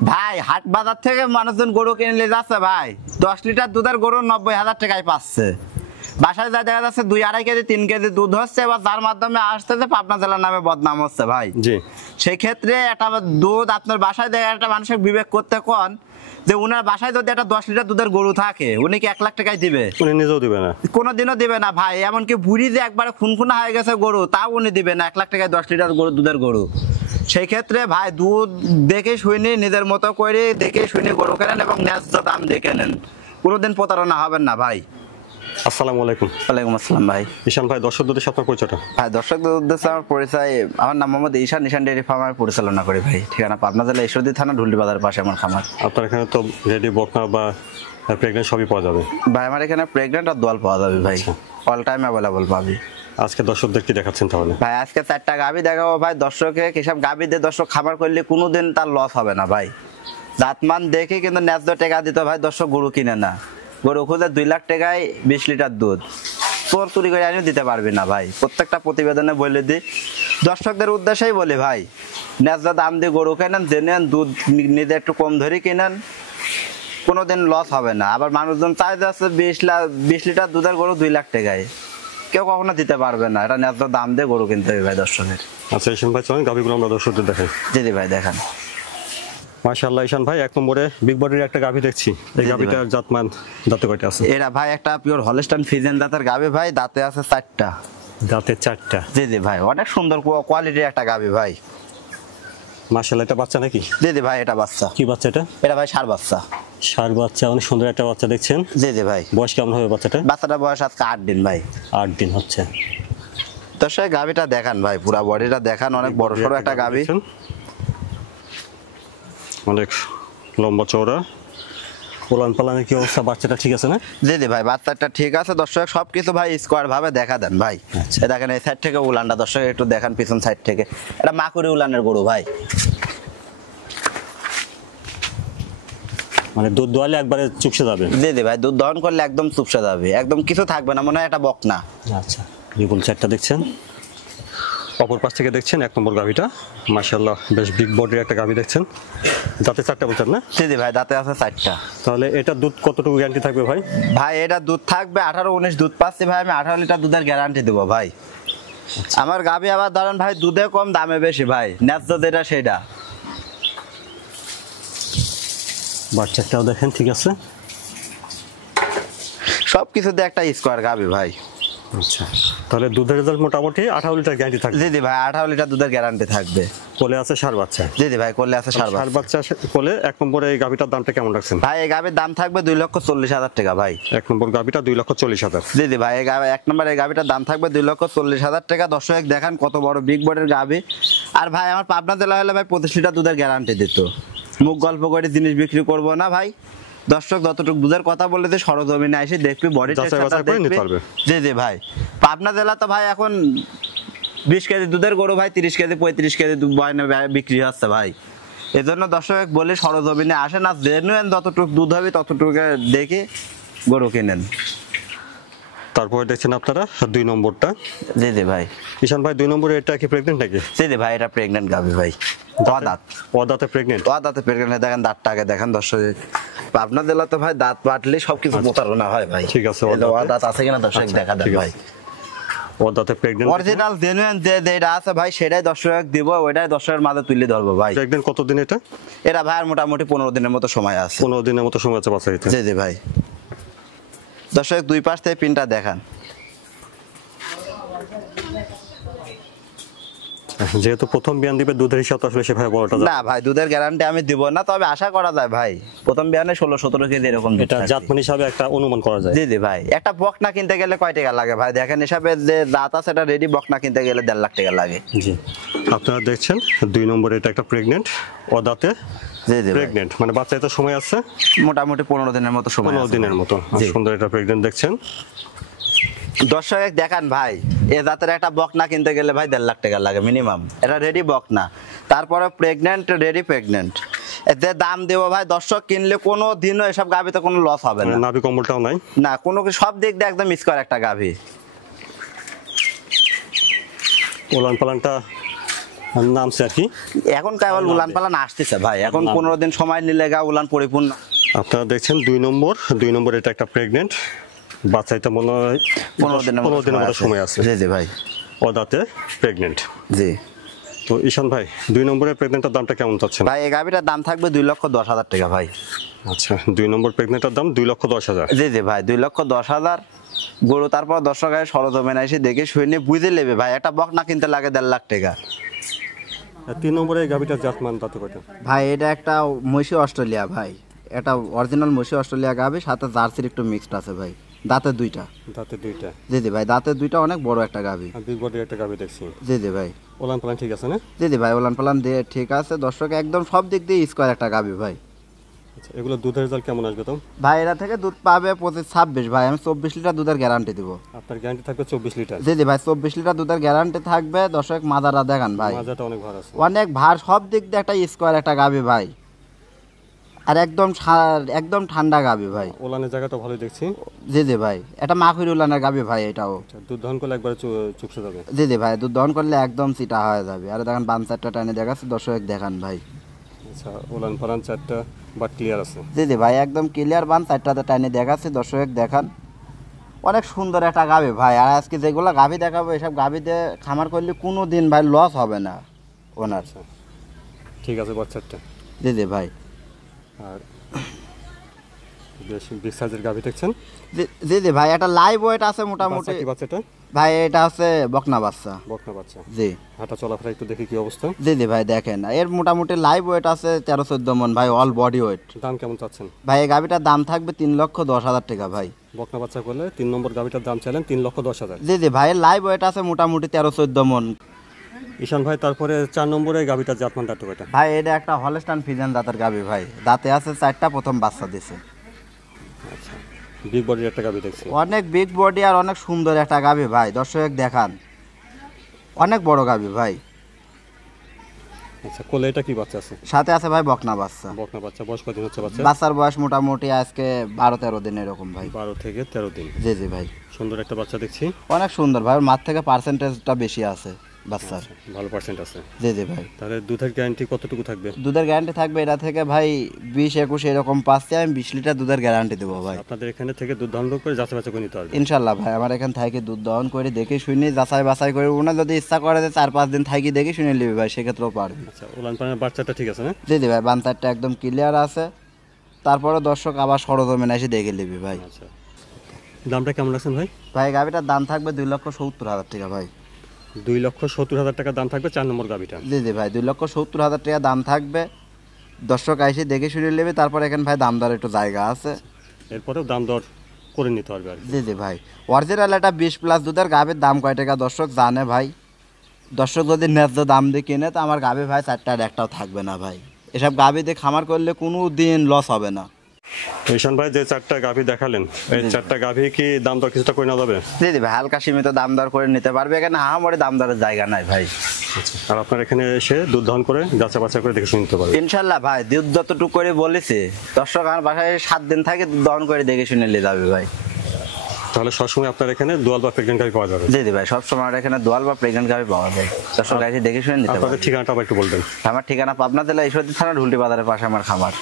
ভাই হাট বাজার থেকে মানুষজন গরু কিনে নিয়ে যাচ্ছে ভাই, 10 লিটার দুধের গরু 90,000 টাকায় পাচ্ছে। বাসায় যা দেখা যাচ্ছে 2-2.5 কেজি 3 কেজি দুধ হচ্ছে, এবার যার মাধ্যমে আসতেছে পাবনা জেলার নামে বদনাম হচ্ছে ভাই। সেই ক্ষেত্রে একটা দুধ আপনার বাসায় দেখা একটা মানুষের বিবেক করতে কোন যে উনার বাসায় যদি একটা 10 লিটার দুধের গরু থাকে উনি কি 1 লাখ টাকায় দিবে? উনি নিজেও দিবে না, কোনোদিনও দিবে না ভাই। এমনকি বুড়ি যে একবারে খুনখুনা হয়ে গেছে গরু, তাও উনি দিবে না 1 লাখ টাকায় 10 লিটার গরু দুধের গরু। সেই ক্ষেত্রে ভাই দুধ দেখে শুনে নিজের মতো করে দেখে শুনে গরু কেনেন এবং ন্যায্য দাম দিয়ে কেনেন, কোনোদিন প্রতারণা হবেন না ভাই। আসসালামু আলাইকুম। ওয়ালাইকুম আসসালাম ভাই। ঈশান ভাই, দর্শকদের উদ্দেশ্যে আপনার পরিচয়টা? ভাই দর্শকদের উদ্দেশ্যে আমার পরিচয়, আমার নাম মোহাম্মদ ঈশান, ঈশান ডেয়ারি ফার্ম আমি পরিচালনা করি ভাই। ঠিকানা পাবনা জেলা ঈশ্বরদী থানা ঢুলটি বাজারের পাশে আমার খামার। আপনার এখানে তো রেডি বকনা বা প্রেগনেন্ট সবই পাওয়া যাবে ভাই? আমার এখানে প্রেগনেন্ট আর দোয়াল পাওয়া যাবে ভাই, অল টাইম অ্যাভেলেবল পাবি। আজকে দর্শকদের কি দেখাচ্ছেন তাহলে? ভাই আজকে 4টা গাভি দেখাবো ভাই। দর্শকে হিসাব গাভি দিয়ে দর্শক খাবার করলে কোনোদিন তার লস হবে না ভাই। জাতমান দেখে কিন্তু ন্যায্য টাকা দিতে ভাই, দর্শক গরু কিনে না। গরু খুঁজে 2 লাখ টাকায় 20 লিটার দুধ তোর চুরি করে আনিও দিতে পারবি না ভাই। প্রত্যেকটা প্রতিবেদনে বলে দিই, দর্শকদের উদ্দেশ্যেই বলি ভাই, ন্যায্য দাম দিয়ে গরু কেনেন, জেনেন দুধ নিজে একটু কম ধরে কিনেন, কোনোদিন লস হবে না। আবার মানুষজন চাই যাচ্ছে 20 লিটার দুধের গরু 2 লাখ টাকায়, কেউ কখনো দিতে পারবে না। এটা ন্যায্য দাম দিয়ে গরু কিনতে হবে ভাই দর্শকের। আচ্ছা ঈশান ভাই, চলেন গাভিগুলো আমরা দর্শকদের দেখাই। জি ভাই দেখান। মাশাআল্লাহ ঈশান ভাই, 1 নম্বরে বিগ বডির একটা গাভি দেখছি। এই গাভিটার জাতমান দাঁতে কয়টা আছে? এরা ভাই একটা পিওর হলস্টাইন ফ্রিজিয়ান জাতের গাভি ভাই, দাঁতে আছে 4টা। দাঁতে 4টা? জি ভাই, অনেক সুন্দর কোয়ালিটির একটা গাভি ভাই। মাশাআল্লাহ, এটা বাচ্চা নাকি? জি ভাই এটা বাচ্চা। কি বাচ্চা এটা? এটা ভাই ষাঁড় বাচ্চা। ষাঁড় বাচ্চা, অনেক সুন্দর একটা বাচ্চা দেখছেন। জি ভাই। বয়স কেমন হবে বাচ্চাটা? বাচ্চাটার বয়স আজকে 8 দিন ভাই। 8 দিন হচ্ছে। দর্শক গাভিটা দেখান ভাই, পুরা বডিটা দেখান, অনেক বড় সড়ো একটা গাভি, অনেক লম্বা চওড়া। পোলান পালানের কি অবস্থা? বাচ্চাটা ঠিক আছে না? জি ভাই বাচ্চাটা ঠিক আছে। দর্শক সবকিছু ভাই স্কোয়ার ভাবে দেখা দেন ভাই। এই দেখেন এই সাইড থেকে উলানটা দর্শক একটু দেখান, পিছন সাইড থেকে। এটা মাকুরি উলানের গরু ভাই। মানে দুধ দোয়ালে একবারে চুপসে যাবে? জি ভাই, দুধ দহন করলে একদম চুপসে যাবে, একদম কিছু থাকবে না, মনে হয় এটা বকনা। আচ্ছা, বিপুল 4টা দেখছেন। অপর পাশ থেকে দেখছেন 1 নম্বর গাভিটা, মাশাআল্লাহ বেশ বিগ বডির একটা গাভি দেখছেন। দাঁতে 4টা বলছেন না? জি ভাই দাঁতে আছে 4টা। তাহলে এটা দুধ কতটুকু গ্যারান্টি থাকবে ভাই? ভাই এটা দুধ থাকবে 18-19 দুধ পাচ্ছি ভাই, আমি 18 লিটার দুধের গ্যারান্টি দেবো ভাই। আমার গাভি আবার ধরেন ভাই দুধে কম দামে বেশি ভাই, ন্যায্য যেটা সেটা। বাচ্চাটাও দেখেন ঠিক আছে, সবকিছুতে একটা স্কোয়ার গাভি ভাই। আচ্ছা, তাহলে দুধের রেজাল্ট মোটামুটি 18 লিটার গ্যারান্টি থাকবে? জি ভাই 18 লিটার দুধের গ্যারান্টি থাকবে। কোলে আছে ষাঁড় বাচ্চা? জি ভাই কোলে আছে ষাঁড় বাচ্চা কোলে। 1 নম্বরে এই গাভিটার দামটা কেমন রাখছেন ভাই? এই গাভির দাম থাকবে 2,40,000 টাকা ভাই। 1 নম্বর গাভিটা 2,40,000? জি ভাই 1 নম্বর এই গাভিটার দাম থাকবে 2,40,000 টাকা। দর্শক দেখান কত বড় বিগ বডির গাভি। আর ভাই আমার পাবনা জেলা হলে ভাই 25 লিটার দুধের গ্যারান্টি দিত। মুখ গল্প করে জিনিস বিক্রি করবো না ভাই। দর্শক যতটুকু দুধের কথা বলে যে সরজমিনে এসে দেখবি, বডি দেখবি। জি ভাই পাবনা জেলা তো ভাই এখন 20 কেজি দুধের গরু ভাই 30 কেজি 35 কেজি বিক্রি হচ্ছে ভাই। এজন্য দর্শক বলে সরজমিনে আসে না, জেনুইন যতটুকু দুধ হবে ততটুকু দেখে গরু কিনেন। তারপরে দেখছেন আপনারা 2 নম্বরটা। জি ভাই। ঈশান ভাই 2 নম্বরে এটা কি প্রেগন্যান্ট নাকি? জি ভাই এটা প্রেগন্যান্ট গাভি ভাই। দাঁতে প্রেগন্যান্ট? দাঁতে প্রেগন্যান্ট। দেখেন দাঁতটা আগে দেখেন দর্শক। পাবনা জেলা তো ভাই দাঁত পাটলে সবকিছু প্রতারণা হয় ভাই। ঠিক আছে, দাঁত আছে কিনা দর্শক দেখা দেন ভাই। দাঁতে প্রেগন্যান্ট অরিজিনাল জেনুইন যেটা আছে ভাই সেটাই দর্শক দিব, ওইটাই দর্শকের মাঝে তুলে ধরবো ভাই। প্রেগন্যান্ট কতদিন এটা? এরা ভাই আর মোটামুটি 15 দিনের মতো সময় আছে। 15 দিনের মতো সময় আছে বাচ্চা দিতে? জি ভাই। দর্শক দুই পাশ থেকে পিনটা দেখান। যেহেতু প্রথম বিয়ান দিবে, দুধের হিসাব আসলে সেভাবে বড়টা না ভাই, দুধের গ্যারান্টি আমি দিব না, তবে আশা করা যায় ভাই প্রথম বিয়ানে 16-17 কেজি এরকম। এটা জাতমান হিসাবে একটা অনুমান করা যায়। জি ভাই। একটা বকনা কিনতে গেলে কয় টাকা লাগে ভাই? দেখেন হিসাবে যে জাত আছে এটা রেডি বকনা কিনতে গেলে 1.5 লাখ টাকা লাগে। জি, আপনারা দেখছেন 2 নম্বরে এটা একটা প্রেগন্যান্ট ও দাঁতে প্রেগন্যান্ট, মানে বাচ্চা তো সময় আছে মোটামুটি 15 দিনের মতো সময়। 15 দিনের মতো। সুন্দর একটা প্রেগন্যান্ট দেখছেন। দর্শক দেখান ভাই, এ জাতের একটা বকনা কিনতে গেলে ভাই 1.5 লাখ টাকা লাগে মিনিমাম। এটা রেডি বকনা, তারপরে প্রেগন্যান্ট, রেডি প্রেগন্যান্ট। এতে দাম দেবো ভাই, দর্শক কিনলে কোনো দিনও এসব গাভিতে কোনো লস হবে না। নাভি কম্বলটাও নাই না, কোনো সব দিক দিয়ে একদম স্কোয়ার একটা গাভি। ওলান পালানটা নামছে আর কি। এখন কেবল উলান পালান আসতেছে ভাই, এখন 15 দিন সময় নিলে গা উলান পরিপূর্ণ। আপনারা দেখছেন 2 নম্বর এটা একটা প্রেগনেন্ট বাচ্চাটা মনে হয় 15 দিনের 15 দিনের মতো সময় আছে। জি জি ভাই, ও দাঁতে প্রেগনেন্ট। জি। তো ঈশান ভাই 2 নম্বরের প্রেগনেন্টের দামটা কেমন চাচ্ছেন? ভাই এই গাভিটার দাম থাকবে 2,10,000 টাকা ভাই। আচ্ছা 2 নম্বর প্রেগনেন্টের দাম 2,10,000। জি জি ভাই, 2,10,000 গরু। তারপর দর্শক সরজমিনে এসে দেখে শুনে বুঝে নেবে ভাই, একটা বকনা কিনতে লাগে 1.5 লাখ টাকা। 3 নম্বরে এই গাভিটার জাতমান দাঁতে কয়টা? ভাই এটা একটা মহিষী অস্ট্রেলিয়া ভাই, এটা অরিজিনাল মহিষী অস্ট্রেলিয়া গাভি, সাথে জার্সির একটু মিক্সড আছে ভাই। দাঁতে দুইটা। দাঁতে দুইটা। জি জি ভাই, দাঁতে দুইটা, অনেক বড় একটা গাভি। আর বিগ বডির একটা গাভি দেখছি। জি জি ভাই, ওলান পালান ঠিক আছে না? জি জি ভাই, ওলান পালান দিয়ে ঠিক আছে। দর্শক একদম সব দিক দিয়ে স্কোয়ার একটা গাভি ভাই। আচ্ছা এগুলো দুধের রেজাল্ট কেমন আসবে তো? ভাই এরা থেকে দুধ পাবে 25-26 ভাই, আমি 24 লিটার দুধের গ্যারান্টি দিব। আপনার গ্যারান্টি থাকবে 24 লিটার। জি জি ভাই, 24 লিটার দুধের গ্যারান্টি থাকবে। দর্শক মাদারা দেখান ভাই, মাজাটা অনেক ভার আছে। অনেক ভার, সব দিক দিয়ে একটা স্কোয়ার একটা গাভি ভাই। আর একদম ঠান্ডা গাভি ভাই। ওলানের জায়গাটা ভালোই দেখছি। জি জি ভাই, এটা মাখুরি উলানের গাভি ভাই এটাও। আচ্ছা দুধ দহন করলে একবারে চুপসে যাবে। জি জি ভাই, দুধ দহন করলে একদম চিটা হয়ে যাবে। আর দেখেন বাম চারটা টানে দেখাচ্ছে, দর্শক দেখান ভাই। আচ্ছা ওলান পালান চারটা বাট ক্লিয়ার আছে। জি জি ভাই, একদম ক্লিয়ার বান চারটাতে টানে দেখাচ্ছে, দর্শক দেখান। অনেক সুন্দর একটা গাভি ভাই। আর আজকে যেগুলো গাভি দেখাবো, এসব গাভিতে খামার করলে কোনো দিন ভাই লস হবে না ওনার। আচ্ছা ঠিক আছে বাচ্চাটা। জি জি ভাই, আর বেশ বিগ সাইজের গাভি দেখছেন। জি জি ভাই, একটা লাইভ ওয়েট আছে মোটামুটি। বাচ্চা কি বাচ্চাটা? ভাই এটা হচ্ছে বকনা বাচ্চা। বকনা বাচ্চা। জি হাঁটা চলাফেরা একটু দেখি কি অবস্থা। জি জি ভাই, দেখেন এর মোটামুটি লাইভ ওয়েট আছে 13-14 মন ভাই, অল বডি ওয়েট। দাম কেমন চাচ্ছেন? ভাই এই গাভিটার দাম থাকবে 3,10,000 টাকা ভাই। বকনা বাচ্চা করলে 3 নম্বর গাভিটার দাম চাইলেন 3,10,000। জি জি ভাই, লাইভ ওয়েট আছে মোটামুটি 13-14 মন। ঈশান ভাই তারপরে 4 নম্বরে গাভিটার জাতমান দাঁতে কয়টা? ভাই এটা একটা হলস্টাইন ফ্রিজিয়ান দাঁতের গাভি ভাই, দাঁতে আছে 4টা, প্রথম বাচ্চা দিছে। আচ্ছা বিগ বডির একটা গাভি দেখছি। অনেক বিগ বডি আর অনেক সুন্দর একটা গাভি ভাই, দর্শক দেখান। অনেক বড় গাভি ভাই। আচ্ছা কোলে এটা কি বাচ্চা আছে? সাথে আছে ভাই বকনা বাচ্চা। বকনা বাচ্চা। বয়স কদিন হচ্ছে বাচ্চা? বাচ্চার বয়স মোটামুটি আজকে 12-13 দিন এরকম ভাই। 12 থেকে 13 দিন। জি জি ভাই, সুন্দর একটা বাচ্চা দেখছি। অনেক সুন্দর ভাই, ওর মাঠ থেকে পার্সেন্টেজটা বেশি আছে বাচ্চার। ভালো পার্সেন্ট আছে। জি জি ভাই, তাহলে দুধের গ্যারান্টি কতটুকু থাকবে? দুধের গ্যারান্টি থাকবে এটা থেকে ভাই 20-21 এরকম পাচ্ছি, আমি 20 লিটার দুধের গ্যারান্টি দেবো ভাই। আপনাদের এখানে থেকে দুধ দহন করে যাচাই বাছাই করে নিতে হবে। ইনশাল্লাহ ভাই, আমার এখান থেকে দুধ দহন করে দেখে শুনে যাচাই বাছাই করে, ওনা যদি ইচ্ছা করে যে 4-5 দিন থাকি দেখে শুনে নিবি ভাই, সেক্ষেত্রেও পারবি। আচ্ছা ওলান পালানের বাচ্চাটা ঠিক আছে না? জি জি ভাই, বান্তারটা একদম ক্লিয়ার আছে। তারপরে দর্শক আবার সরজমিনে এসে দেখে নিবি ভাই। আচ্ছা দামটা কেমন লাগছেন ভাই? ভাই গাভিটার দাম থাকবে 2,70,000 টাকা ভাই। 2,70,000 টাকা দাম থাকবে 4 নম্বর গাভিটা। জি জি ভাই, 2,70,000 টাকা দাম থাকবে। দর্শক এসে দেখে শুনে নেবে। তারপর এখানে ভাই দাম দর একটু জায়গা আছে, এরপরেও দাম দর করে নিতে পারবে আর কি। জি জি ভাই। অরিজিনাল একটা 20+ দুধের গাভির দাম কয় টাকা দর্শক জানে ভাই। দর্শক যদি ন্যায্য দাম দিয়ে কিনে, তো আমার গাভি ভাই 4টার একটাও থাকবে না ভাই। এসব গাভি দিয়ে খামার করলে কোনো দিন লস হবে না। ঈশান ভাই যে 4টা গাভি দেখালেন, এই 4টা গাভি কি দাম দর কিছুটা করে নেওয়া যাবে? জি জি ভাই, হালকা সীমিত দাম দর করে নিতে পারবে, এখানে হামামরি দাম দরের জায়গা নাই ভাই। আর আপনার এখানে এসে দুধ দহন করে যাচাই বাছাই করে দেখে শুনে নিতে পারবে। ইনশাল্লাহ ভাই, দুধ যতটুকু করে বলেছে, দর্শক আমার বাসায় 7 দিন থাকে দুধ দহন করে দেখে শুনে নিয়ে যাবে ভাই। তাহলে সবসময় আপনার এখানে দুয়াল বা প্রেগনেন্ট গাভি পাওয়া যাবে? জি জি ভাই, সবসময় আমার এখানে দোয়াল বা প্রেগনেন্ট গাভি পাওয়া যায়, দর্শক এসে দেখে শুনে নিতে আপনাদের পারবে। ঠিকানাটা আবার একটু বলবেন। আমার ঠিকানা পাবনা জেলা ঈশ্বরদী থানা ঢুলটি বাজারের পাশে আমার খামার।